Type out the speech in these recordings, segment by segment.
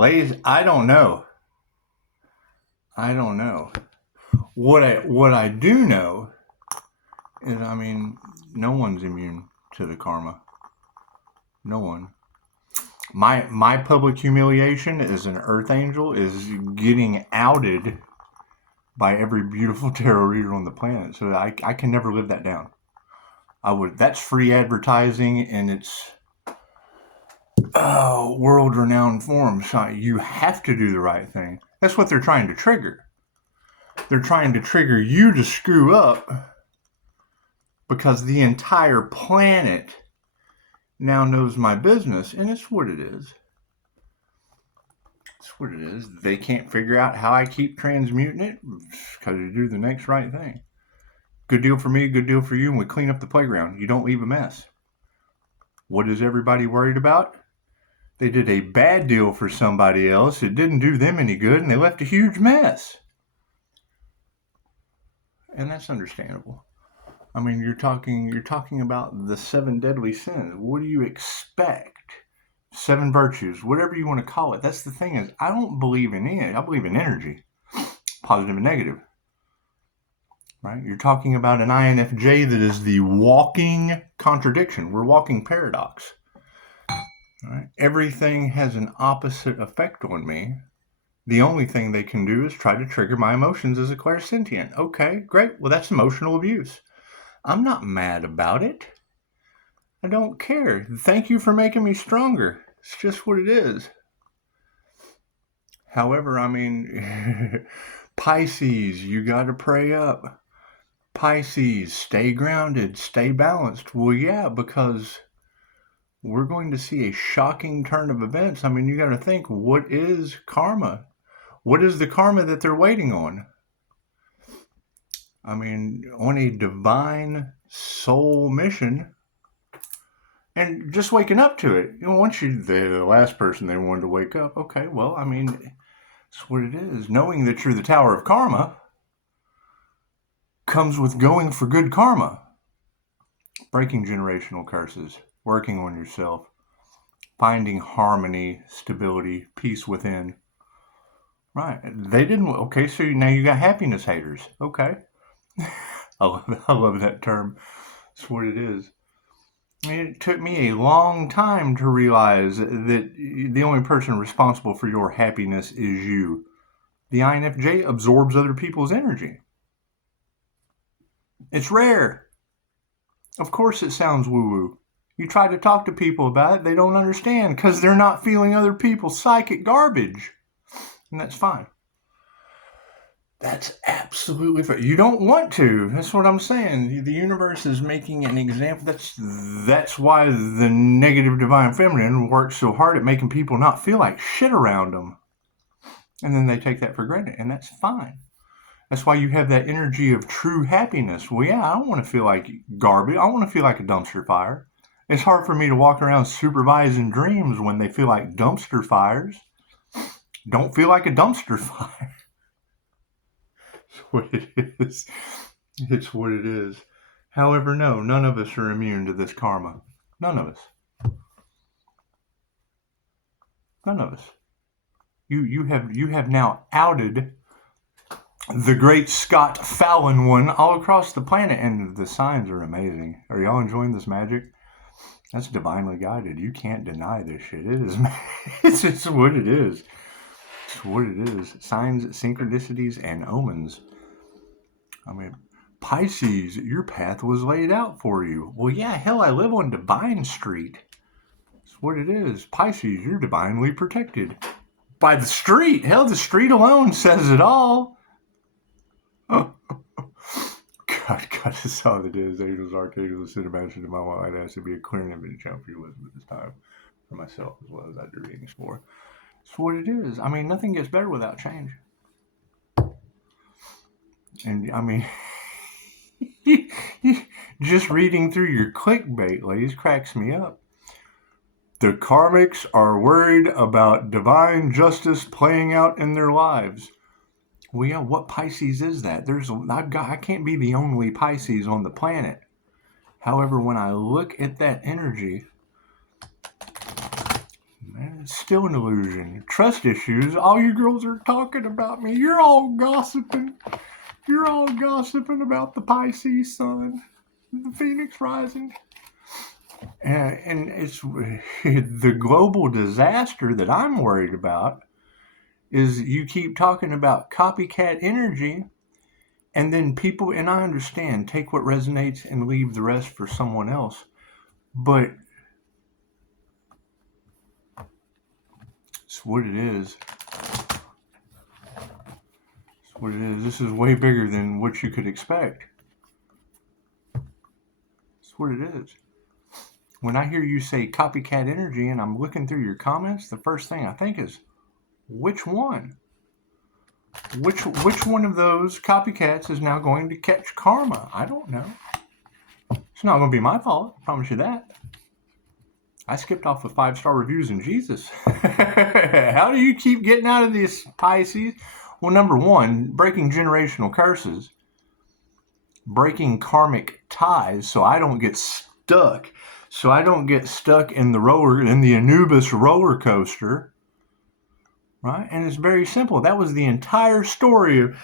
Ladies, I don't know. I don't know. What I do know is, no one's immune to the karma. No one. My public humiliation as an earth angel is getting outed by every beautiful tarot reader on the planet. So I can never live that down. That's free advertising in its world-renowned form. So you have to do the right thing. That's what they're trying to trigger. They're trying to trigger you to screw up because the entire planet now knows my business, and it's what it is. It's what it is. They can't figure out how I keep transmuting it because you do the next right thing. Good deal for me, good deal for you, and we clean up the playground. You don't leave a mess. What is everybody worried about? They did a bad deal for somebody else. It didn't do them any good, and they left a huge mess. And that's understandable. You're talking about the 7 deadly sins. What do you expect? 7 virtues, whatever you want to call it. That's the thing is, I don't believe in it. I believe in energy, positive and negative. Right? You're talking about an INFJ that is the walking contradiction. We're walking paradox. Right? Everything has an opposite effect on me. The only thing they can do is try to trigger my emotions as a clairsentient. Okay, great. Well, that's emotional abuse. I'm not mad about it. I don't care. Thank you for making me stronger. It's just what it is. However, Pisces, you got to pray up. Pisces, stay grounded, stay balanced. Well, yeah, because we're going to see a shocking turn of events. You got to think, what is karma? What is the karma that they're waiting on? On a divine soul mission and just waking up to it. Once they're the last person they wanted to wake up, okay, well, it's what it is. Knowing that you're the Tower of Karma comes with going for good karma. Breaking generational curses, working on yourself, finding harmony, stability, peace within. Right. They didn't. Okay, so now you got happiness haters. Okay. I love that term. That's what it is. It took me a long time to realize that the only person responsible for your happiness is you. The INFJ absorbs other people's energy. It's rare. Of course it sounds woo-woo. You try to talk to people about it, they don't understand because they're not feeling other people's psychic garbage. And that's fine. That's absolutely fine. You don't want to. That's what I'm saying. The universe is making an example. That's why the negative divine feminine works so hard at making people not feel like shit around them. And then they take that for granted. And that's fine. That's why you have that energy of true happiness. Well, yeah, I don't want to feel like garbage. I want to feel like a dumpster fire. It's hard for me to walk around supervising dreams when they feel like dumpster fires. Don't feel like a dumpster fire. It's what it is. It's what it is. However, no, none of us are immune to this karma. None of us. None of us. You have now outed the great Scott Fallon one all across the planet, and the signs are amazing. Are y'all enjoying this magic? That's divinely guided. You can't deny this shit. It is. It's just what it is. It's what it is. Signs, synchronicities, and omens. Pisces, your path was laid out for you. Well, yeah, hell, I live on Divine Street. That's what it is. Pisces, you're divinely protected. By the street. Hell, the street alone says it all. Oh. God, that's all it is. Angels, archangels, send a message to my light. It has to be a clear and evident channel for you Elizabeth this time. For myself as well as I do readings for. It's what it is. Nothing gets better without change. And just reading through your clickbait, ladies, cracks me up. The karmics are worried about divine justice playing out in their lives. Well, yeah, what Pisces is that? I can't be the only Pisces on the planet. However, when I look at that energy, It's still an illusion. Trust issues. All you girls are talking about me. You're all gossiping. You're all gossiping about the Pisces sun, the Phoenix rising. And it's the global disaster that I'm worried about is you keep talking about copycat energy, and then people, and I understand, take what resonates and leave the rest for someone else. But it's what it is. It's what it is. This is way bigger than what you could expect. It's what it is. When I hear you say copycat energy and I'm looking through your comments, the first thing I think is, which one? Which one of those copycats is now going to catch karma? I don't know. It's not going to be my fault. I promise you that. I skipped off with 5-star reviews in Jesus. How do you keep getting out of this, Pisces? Well, number one, breaking generational curses, breaking karmic ties, so I don't get stuck. So I don't get stuck in the Anubis roller coaster. Right? And it's very simple. That was the entire story of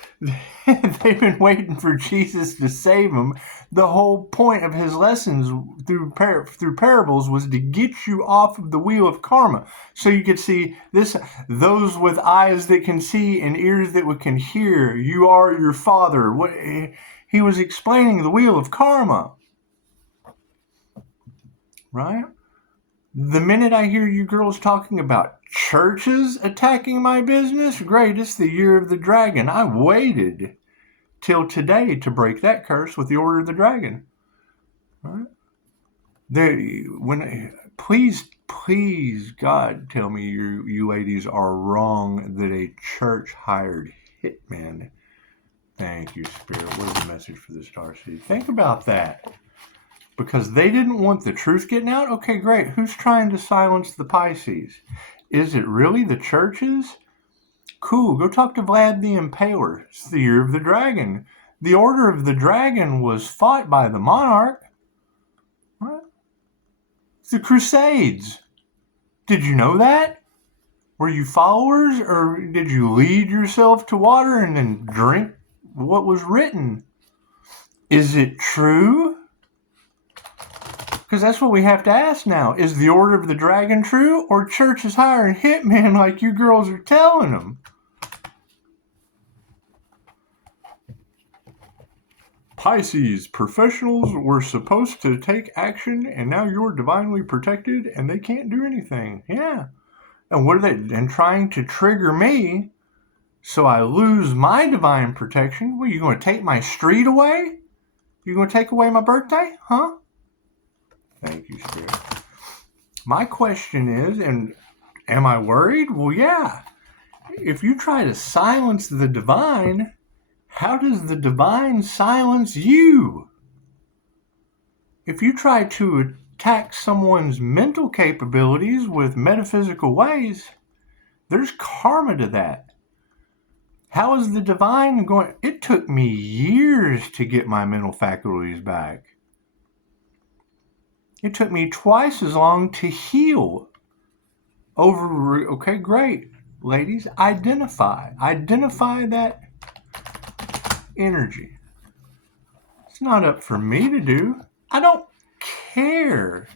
they've been waiting for Jesus to save them. The whole point of his lessons through parables was to get you off of the wheel of karma. So you could see those with eyes that can see and ears that can hear. You are your father. He was explaining the wheel of karma. Right? The minute I hear you girls talking about churches attacking my business, great, it's the year of the dragon. I waited till today to break that curse with the order of the dragon. Right? Please, God, tell me you ladies are wrong that a church hired hitmen. Thank you, Spirit. What is the message for the starseed? Think about that. Because they didn't want the truth getting out? Okay, great. Who's trying to silence the Pisces? Is it really the churches? Cool. Go talk to Vlad the Impaler. It's the year of the dragon. The order of the dragon was fought by the monarch. What? It's the Crusades. Did you know that? Were you followers, or did you lead yourself to water and then drink what was written? Is it true? Because that's what we have to ask now. Is the order of the dragon true, or churches hiring hitmen like you girls are telling them? Pisces, professionals were supposed to take action, and now you're divinely protected, and they can't do anything. Yeah. And what are they? And trying to trigger me so I lose my divine protection? What, you going to take my street away? You going to take away my birthday? Huh? Thank you, Spirit. My question is, and am I worried? Well, yeah. If you try to silence the divine, how does the divine silence you? If you try to attack someone's mental capabilities with metaphysical ways, there's karma to that. How is the divine going? It took me years to get my mental faculties back. It took me twice as long to heal. Okay, great. Ladies, identify that energy. It's not up for me to do. I don't care.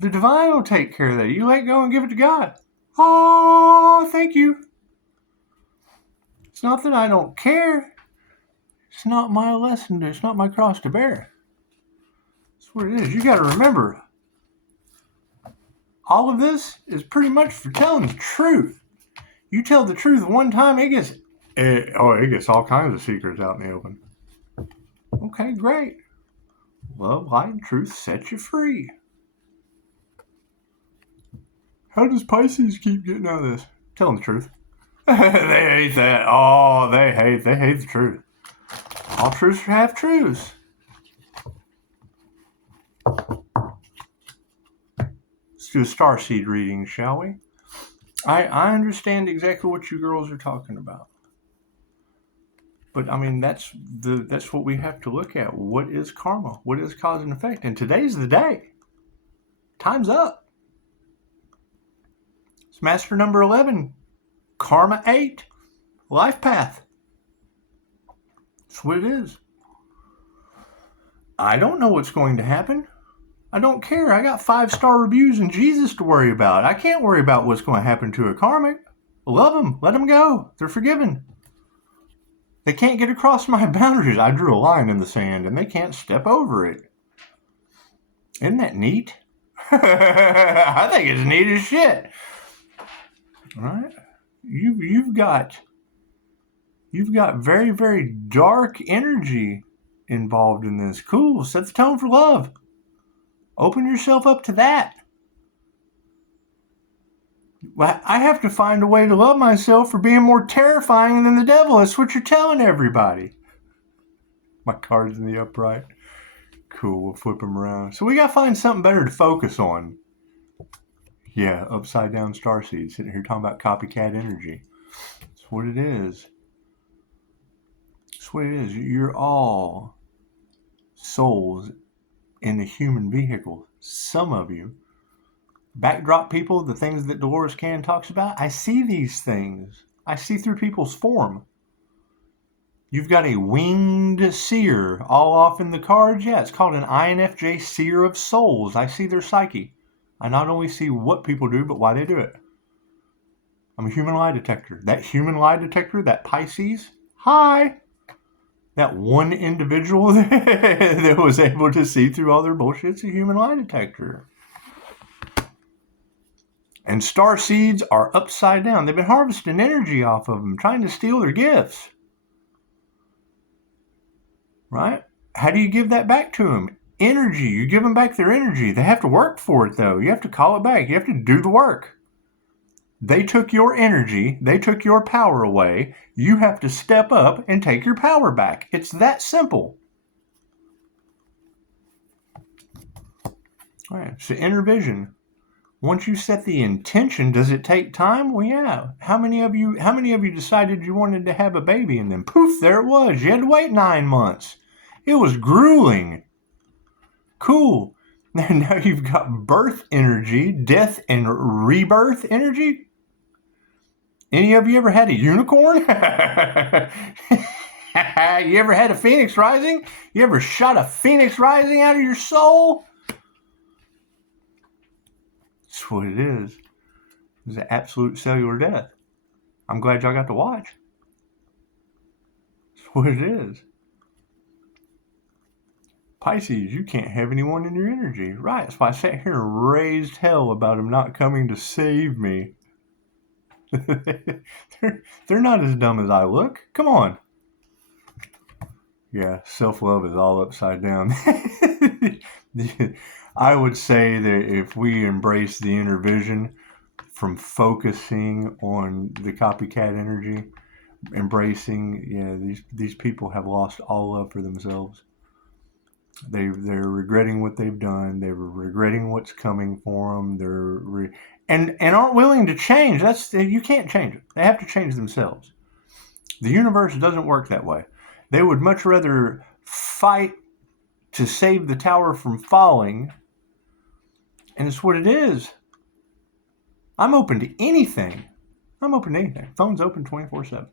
The divine will take care of that. You let go and give it to God. Oh, thank you. It's not that I don't care. It's not my lesson. It's not my cross to bear. That's what it is. You got to remember, all of this is pretty much for telling the truth. You tell the truth one time, it gets all kinds of secrets out in the open. Okay, great. Love, light, and truth set you free. How does Pisces keep getting out of this? Telling the truth. They hate that. Oh, they hate the truth. All truths are half truths. Let's do a starseed reading, shall we? I understand exactly what you girls are talking about. But I mean, that's what we have to look at. What is karma? What is cause and effect? And today's the day. Time's up. It's master number 11. Karma 8. Life path. That's what it is. I don't know what's going to happen. I don't care. I got 5-star reviews and Jesus to worry about. I can't worry about what's going to happen to a karmic. Love them. Let them go. They're forgiven. They can't get across my boundaries. I drew a line in the sand and they can't step over it. Isn't that neat? I think it's neat as shit. All right? You've got very, very dark energy involved in this. Cool. Set the tone for love. Open yourself up to that. Well, I have to find a way to love myself for being more terrifying than the devil. That's what you're telling everybody. My card's in the upright. Cool, we'll flip them around. So we got to find something better to focus on. Yeah, upside down starseed. Sitting here talking about copycat energy. That's what it is. That's what it is. You're all souls in the human vehicle. Some of you. Backdrop people, the things that Dolores Cannon talks about, I see these things. I see through people's form. You've got a winged seer all off in the cards. Yeah, it's called an INFJ seer of souls. I see their psyche. I not only see what people do, but why they do it. I'm a human lie detector. That human lie detector, that Pisces, hi. That one individual that was able to see through all their bullshit's a human lie detector. And star seeds are upside down. They've been harvesting energy off of them, trying to steal their gifts. Right? How do you give that back to them? Energy. You give them back their energy. They have to work for it, though. You have to call it back. You have to do the work. They took your energy. They took your power away. You have to step up and take your power back. It's that simple. All right. So inner vision. Once you set the intention, does it take time? Well, yeah. How many of you decided you wanted to have a baby and then poof, there it was. You had to wait 9 months. It was grueling. Cool. Now you've got birth energy, death and rebirth energy. Any of you ever had a unicorn? You ever had a phoenix rising? You ever shot a phoenix rising out of your soul? That's what it is. It's an absolute cellular death. I'm glad y'all got to watch. That's what it is. Pisces, you can't have anyone in your energy. Right, that's why I sat here and raised hell about them not coming to save me. They're not as dumb as I look. Come on. Yeah, self-love is all upside down. I would say that if we embrace the inner vision from focusing on the copycat energy, embracing, these people have lost all love for themselves. They're regretting what they've done. They're regretting what's coming for them. And aren't willing to change. You can't change it. They have to change themselves. The universe doesn't work that way. They would much rather fight to save the tower from falling. And it's what it is. I'm open to anything. Phone's open 24/7.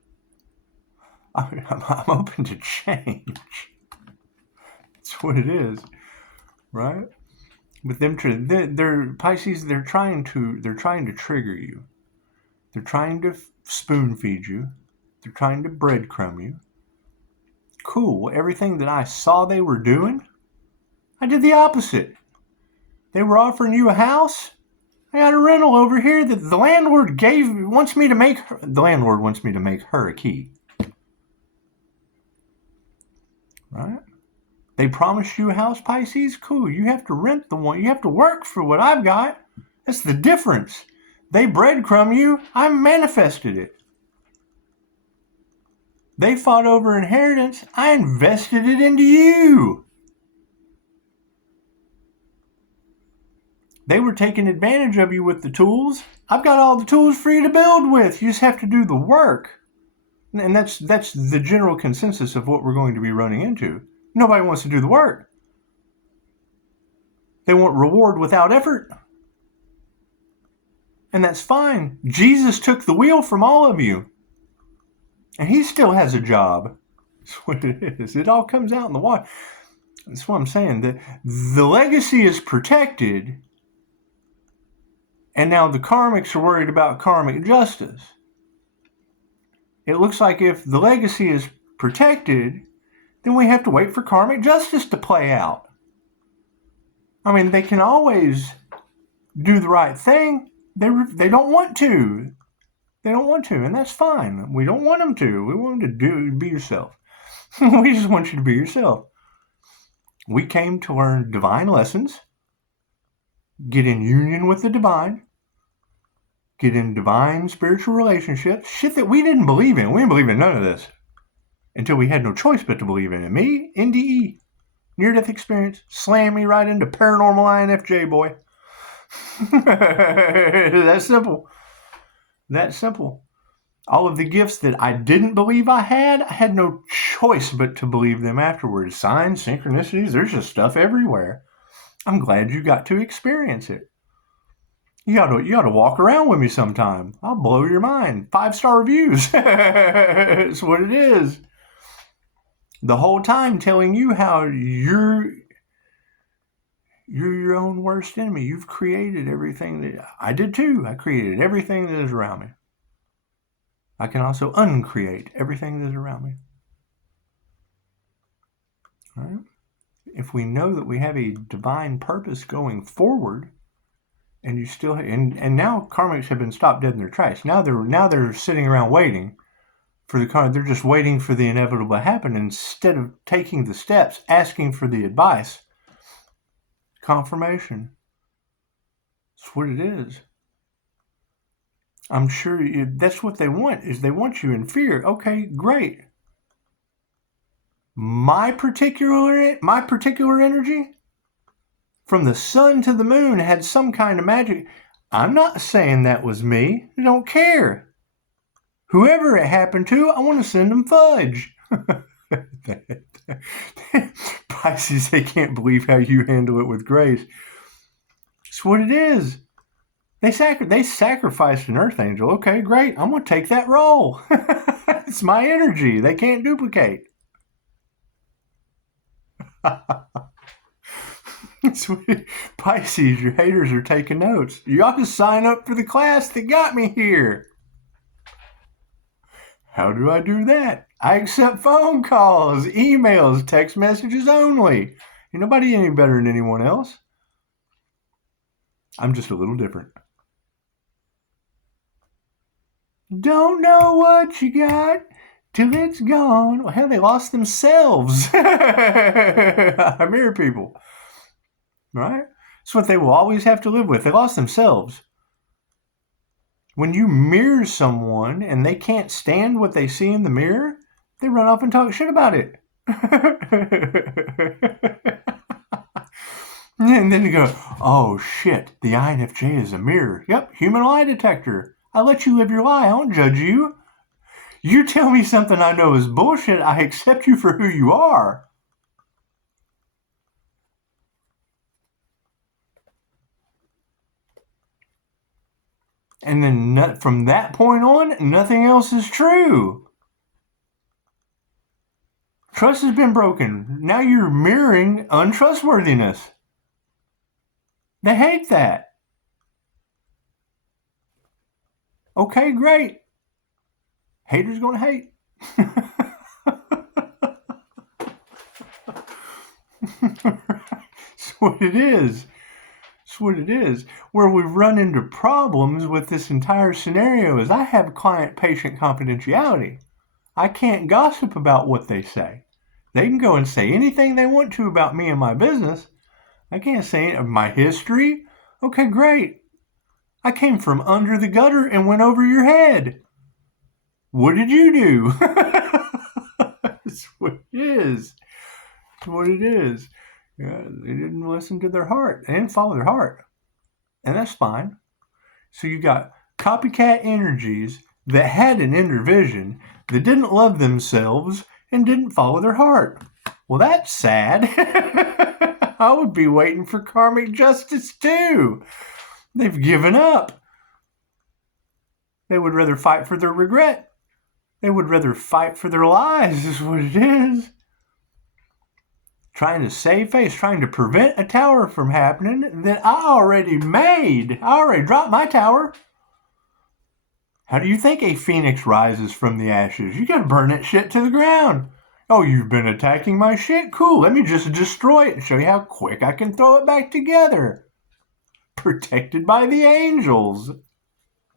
I'm open to change. That's what it is, right? With them, they're Pisces. They're trying to trigger you. They're trying to spoon feed you. They're trying to breadcrumb you. Cool. Everything that I saw they were doing, I did the opposite. They were offering you a house. I got a rental over here that the landlord wants me to make her a key. Right? They promised you a house, Pisces? Cool. You have to rent the one. You have to work for what I've got. That's the difference. They breadcrumb you. I manifested it. They fought over inheritance. I invested it into you. They were taking advantage of you with the tools. I've got all the tools for you to build with. You just have to do the work. And that's the general consensus of what we're going to be running into. Nobody wants to do the work. They want reward without effort. And that's fine. Jesus took the wheel from all of you. And he still has a job. That's what it is. It all comes out in the water. That's what I'm saying. The legacy is protected. And now the karmics are worried about karmic justice. It looks like if the legacy is protected, then we have to wait for karmic justice to play out. I mean, they can always do the right thing. They don't want to. They don't want to, and that's fine. We don't want them to. We want them to be yourself. We just want you to be yourself. We came to learn divine lessons, get in union with the divine, get in divine spiritual relationships, shit that we didn't believe in. We didn't believe in none of this until we had no choice but to believe in it. Me, NDE, near-death experience, slam me right into paranormal INFJ, boy. That's simple. That simple. All of the gifts that I didn't believe I had no choice but to believe them afterwards. Signs, synchronicities, there's just stuff everywhere. I'm glad you got to experience it. You ought to walk around with me sometime. I'll blow your mind. 5-star reviews. It's what it is. The whole time telling you how you're your own worst enemy. You've created everything that I did too. I created everything that is around me. I can also uncreate everything that is around me. All right? If we know that we have a divine purpose going forward, and you still and now karmics have been stopped dead in their tracks. Now they're sitting around waiting for the karma. They're just waiting for the inevitable to happen instead of taking the steps, asking for the advice. Confirmation. That's what it is. I'm sure that's what they want, is they want you in fear. Okay, great. My particular energy from the sun to the moon had some kind of magic. I'm not saying that was me. I don't care. Whoever it happened to, I want to send them fudge. Pisces, they can't believe how you handle it with grace. It's what it is. They sacrificed an earth angel. Okay, great. I'm going to take that role. It's my energy. They can't duplicate. Pisces, your haters are taking notes. You ought to sign up for the class that got me here. How do I do that? I accept phone calls, emails, text messages only. Ain't nobody any better than anyone else. I'm just a little different. Don't know what you got till it's gone. Well, hell, they lost themselves. I mirror people. Right? That's what they will always have to live with. They lost themselves. When you mirror someone and they can't stand what they see in the mirror, they run off and talk shit about it. And then you go, oh shit, the INFJ is a mirror. Yep, human lie detector. I let you live your lie. I don't judge you. You tell me something I know is bullshit, I accept you for who you are. And then from that point on, nothing else is true. Trust has been broken. Now you're mirroring untrustworthiness. They hate that. Okay, great. Haters gonna hate. That's what it is. That's what it is. Where we've run into problems with this entire scenario is I have client-patient confidentiality. I can't gossip about what they say. They can go and say anything they want to about me and my business. I can't say it. My history? Okay, great. I came from under the gutter and went over your head. What did you do? That's what it is. That's what it is. Yeah, they didn't listen to their heart. They didn't follow their heart. And that's fine. So you got copycat energies that had an inner vision, that didn't love themselves, and didn't follow their heart. Well, that's sad. I would be waiting for karmic justice too. They've given up. They would rather fight for their regret. They would rather fight for their lies, is what it is. Trying to save face, trying to prevent a tower from happening that I already made. I already dropped my tower. How do you think a phoenix rises from the ashes? You gotta burn that shit to the ground. Oh, you've been attacking my shit? Cool, let me just destroy it and show you how quick I can throw it back together. Protected by the angels.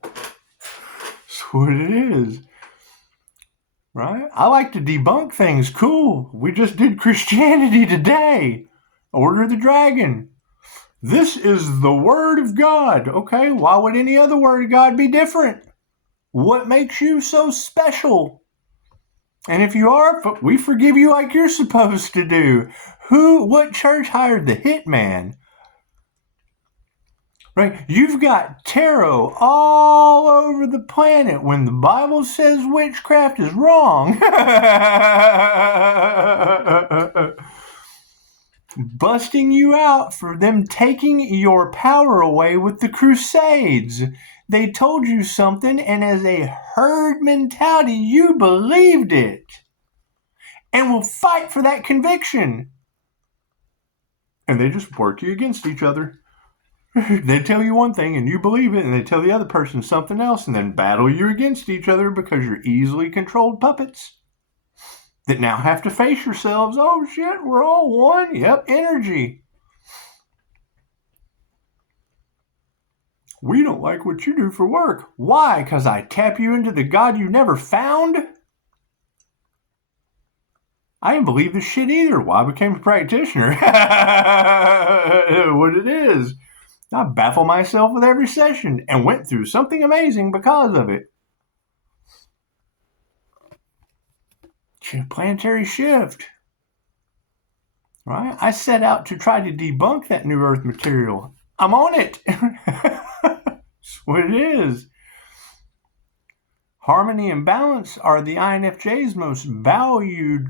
That's what it is. Right? I like to debunk things. Cool. We just did Christianity today. Order of the Dragon. This is the Word of God. Okay, why would any other Word of God be different? What makes you so special? And if you are, we forgive you like you're supposed to do. What church hired the hitman? Right? You've got tarot all over the planet when the Bible says witchcraft is wrong. Busting you out for them taking your power away with the Crusades. They told you something, and as a herd mentality, you believed it. And will fight for that conviction. And they just work you against each other. They tell you one thing and you believe it, and they tell the other person something else, and then battle you against each other because you're easily controlled puppets that now have to face yourselves. Oh shit, we're all one. Yep, energy. We don't like what you do for work. Why? Because I tap you into the God you never found? I didn't believe this shit either. Well, I became a practitioner. What it is. I baffle myself with every session and went through something amazing because of it. Planetary shift. Right? I set out to try to debunk that new earth material. I'm on it. That's what it is. Harmony and balance are the INFJ's most valued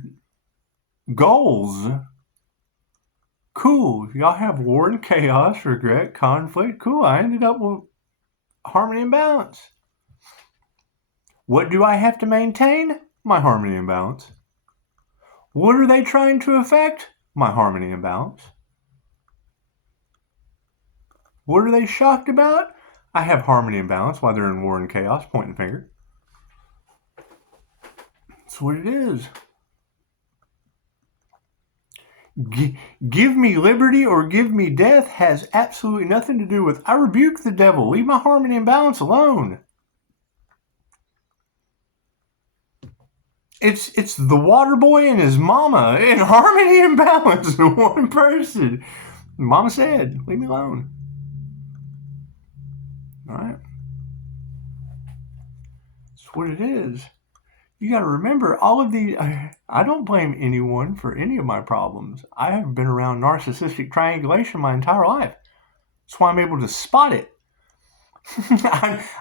goals. Cool. Y'all have war and chaos, regret, conflict. Cool. I ended up with harmony and balance. What do I have to maintain? My harmony and balance. What are they trying to affect? My harmony and balance. What are they shocked about? I have harmony and balance while they're in war and chaos, pointing finger. That's what it is. Give me liberty or give me death has absolutely nothing to do with I rebuke the devil. Leave my harmony and balance alone. It's the water boy and his mama in harmony and balance in one person. Mama said, leave me alone. All right? That's what it is. You got to remember all of these. I don't blame anyone for any of my problems. I have been around narcissistic triangulation my entire life. That's why I'm able to spot it.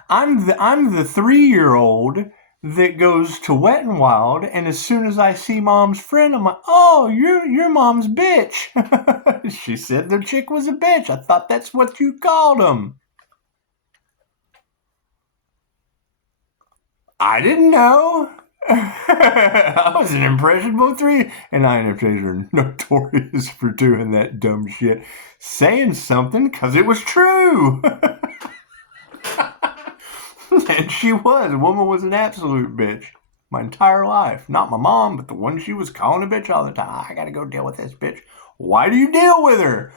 I'm the 3-year-old that goes to Wet and Wild, and as soon as I see mom's friend, I'm like, oh, you're mom's bitch. She said the chick was a bitch. I thought that's what you called them. I didn't know. I was an impressionable 3, and INFJs are notorious for doing that dumb shit. Saying something because it was true. And she was. The woman was an absolute bitch. My entire life. Not my mom, but the one she was calling a bitch all the time. I gotta go deal with this bitch. Why do you deal with her?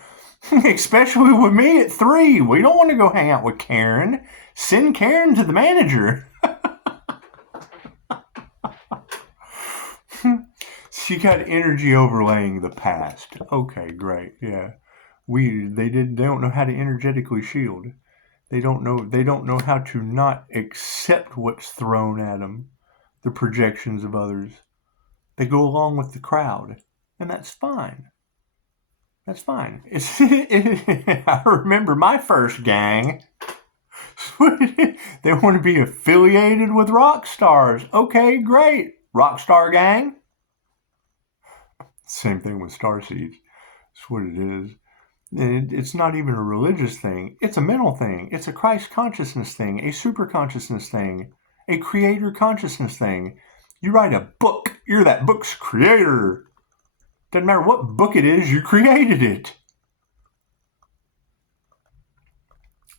Especially with me at 3. We don't want to go hang out with Karen. Send Karen to the manager. She got energy overlaying the past. Okay, great. Yeah. They don't know how to energetically shield. They don't know how to not accept what's thrown at them, the projections of others. They go along with the crowd, and that's fine. That's fine. I remember my first gang. They want to be affiliated with rock stars. Okay, great. Rock star gang. Same thing with starseeds. That's what it is. It's not even a religious thing. It's a mental thing. It's a Christ consciousness thing, a super consciousness thing, a creator consciousness thing. You write a book, you're that book's creator. Doesn't matter what book it is, you created it.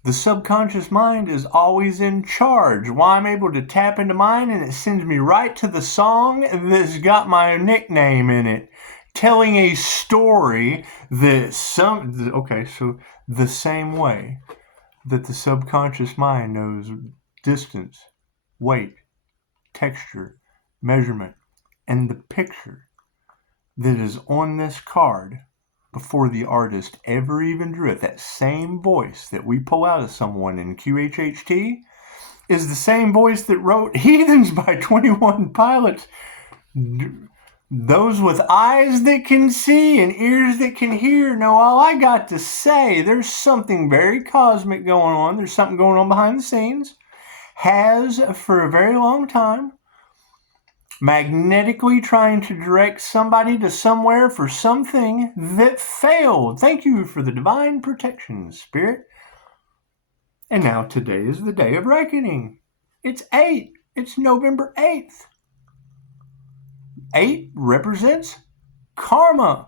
The subconscious mind is always in charge. Why I'm able to tap into mine and it sends me right to the song that's got my nickname in it, telling a story that so the same way that the subconscious mind knows distance, weight, texture, measurement, and the picture that is on this card before the artist ever even drew it. That same voice that we pull out of someone in QHHT is the same voice that wrote Heathens by 21 Pilots. Those with eyes that can see and ears that can hear know all I got to say. There's something very cosmic going on. There's something going on behind the scenes. Has for a very long time. Magnetically trying to direct somebody to somewhere for something that failed. Thank you for the divine protection, Spirit. And now today is the day of reckoning. It's 8. It's November 8th. 8 represents karma.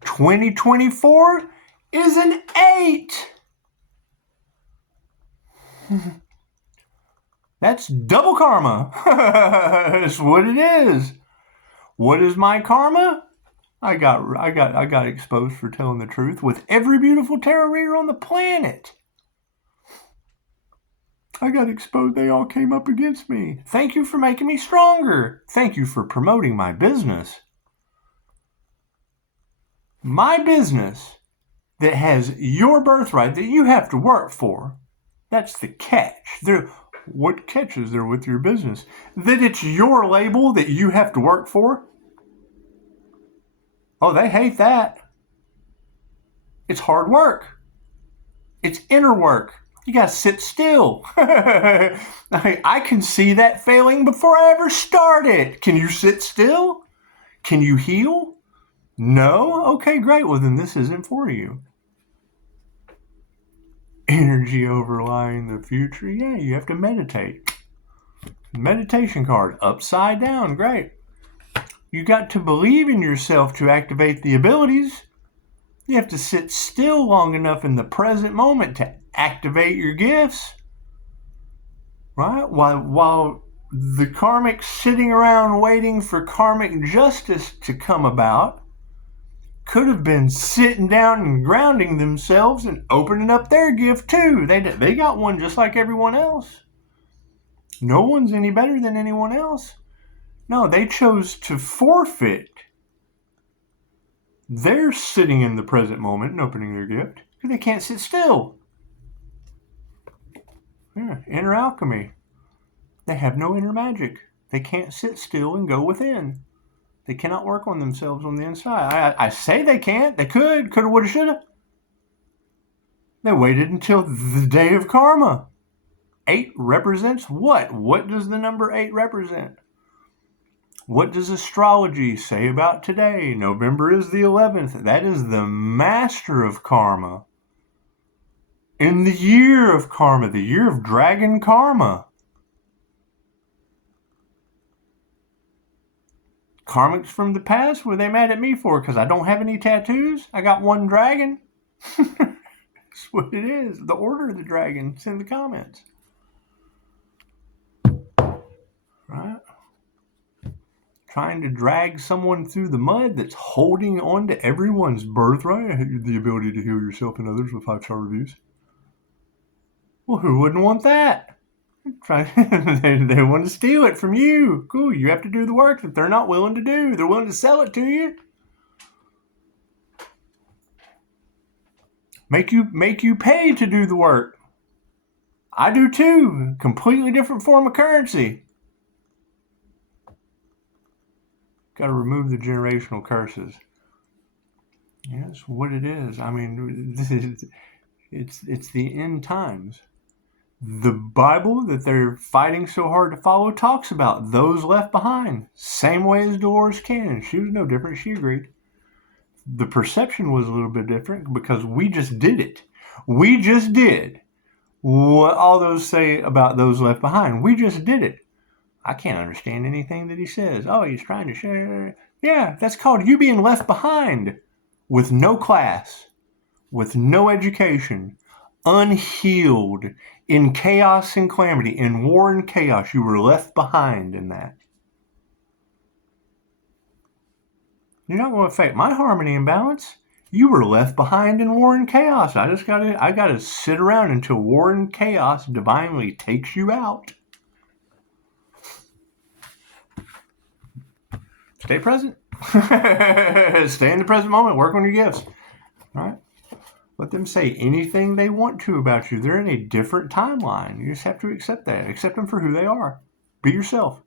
2024 is an 8. That's double karma. That's what it is. What is my karma? I got exposed for telling the truth with every beautiful tarot reader on the planet. I got exposed. They all came up against me. Thank you for making me stronger. Thank you for promoting my business. My business that has your birthright that you have to work for. That's the catch. What catch is there with your business? That it's your label that you have to work for? Oh, they hate that. It's hard work. It's inner work. You gotta sit still. I can see that failing before I ever start it. Can you sit still? Can you heal? No? Okay, great. Well, then this isn't for you. Energy overlying the future. Yeah, you have to meditate. Meditation card, upside down. Great. You got to believe in yourself to activate the abilities. You have to sit still long enough in the present moment to activate your gifts. Right? While the karmic's sitting around waiting for karmic justice to come about, could have been sitting down and grounding themselves and opening up their gift too. They got one just like everyone else. No one's any better than anyone else. No, they chose to forfeit. They're sitting in the present moment and opening their gift because they can't sit still. Yeah, inner alchemy. They have no inner magic. They can't sit still and go within. They cannot work on themselves on the inside. I say they can't. They could. Coulda, woulda, shoulda. They waited until the day of karma. 8 represents what? What does the number 8 represent? What does astrology say about today? November is the 11th. That is the master of karma. In the year of karma, the year of dragon karma. Karmics from the past, were they mad at me for? Because I don't have any tattoos? I got one dragon. That's what it is. The order of the dragon. It's in the comments. Right? Trying to drag someone through the mud that's holding on to everyone's birthright. The ability to heal yourself and others with 5-star reviews. Well, who wouldn't want that? They want to steal it from you. Cool. You have to do the work that they're not willing to do. They're willing to sell it to you. Make you pay to do the work. I do too. Completely different form of currency. Got to remove the generational curses. Yeah, that's what it is. I mean, it's the end times. The Bible that they're fighting so hard to follow talks about those left behind. Same way as Dolores Cannon. She was no different. She agreed. The perception was a little bit different because we just did it. We just did what all those say about those left behind. We just did it. I can't understand anything that he says. Oh, he's trying to share. Yeah, that's called you being left behind with no class, with no education, unhealed, in chaos and calamity, in war and chaos. You were left behind in that. You're not going to affect my harmony and balance. You were left behind in war and chaos. I gotta sit around until war and chaos divinely takes you out. Stay present. Stay in the present moment. Work on your gifts. All right? Let them say anything they want to about you. They're in a different timeline. You just have to accept that. Accept them for who they are. Be yourself.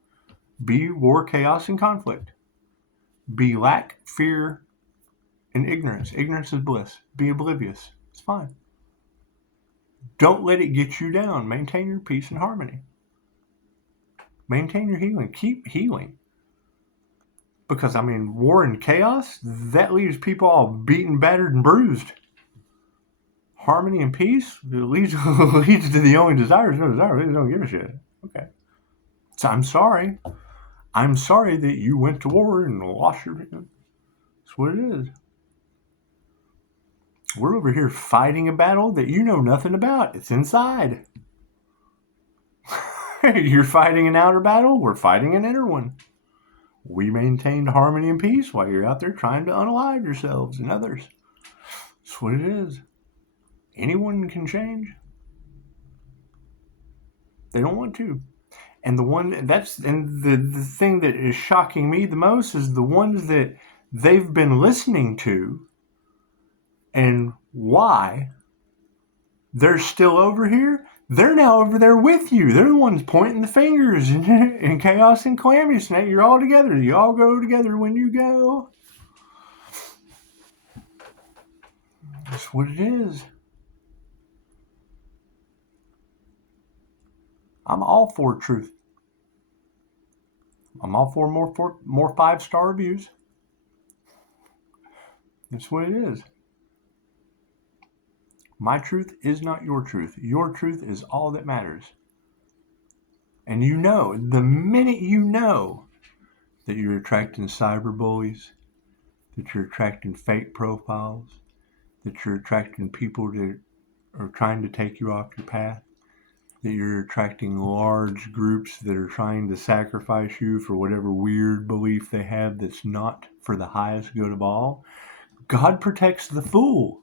Be war, chaos, and conflict. Be lack, fear, and ignorance. Ignorance is bliss. Be oblivious. It's fine. Don't let it get you down. Maintain your peace and harmony. Maintain your healing. Keep healing. Because, war and chaos, that leaves people all beaten, battered, and bruised. Harmony and peace, it leads to the only desire is no desire. They don't give a shit. Okay. So I'm sorry. I'm sorry that you went to war and lost your... That's what it is. We're over here fighting a battle that you know nothing about. It's inside. You're fighting an outer battle. We're fighting an inner one. We maintained harmony and peace while you're out there trying to unalive yourselves and others. That's what it is. Anyone can change. They don't want to. And the thing that is shocking me the most is the ones that they've been listening to and why they're still over here. They're now over there with you. They're the ones pointing the fingers in chaos and calamity. So now you're all together. You all go together when you go. That's what it is. I'm all for truth. I'm all for more 5-star reviews. That's what it is. My truth is not your truth. Your truth is all that matters. And you know, the minute you know that you're attracting cyber bullies, that you're attracting fake profiles, that you're attracting people that are trying to take you off your path, that you're attracting large groups that are trying to sacrifice you for whatever weird belief they have that's not for the highest good of all, God protects the fool.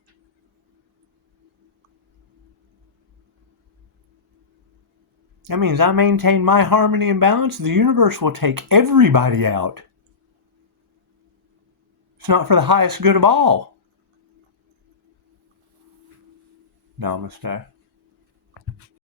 That means I maintain my harmony and balance. The universe will take everybody out. It's not for the highest good of all. Namaste.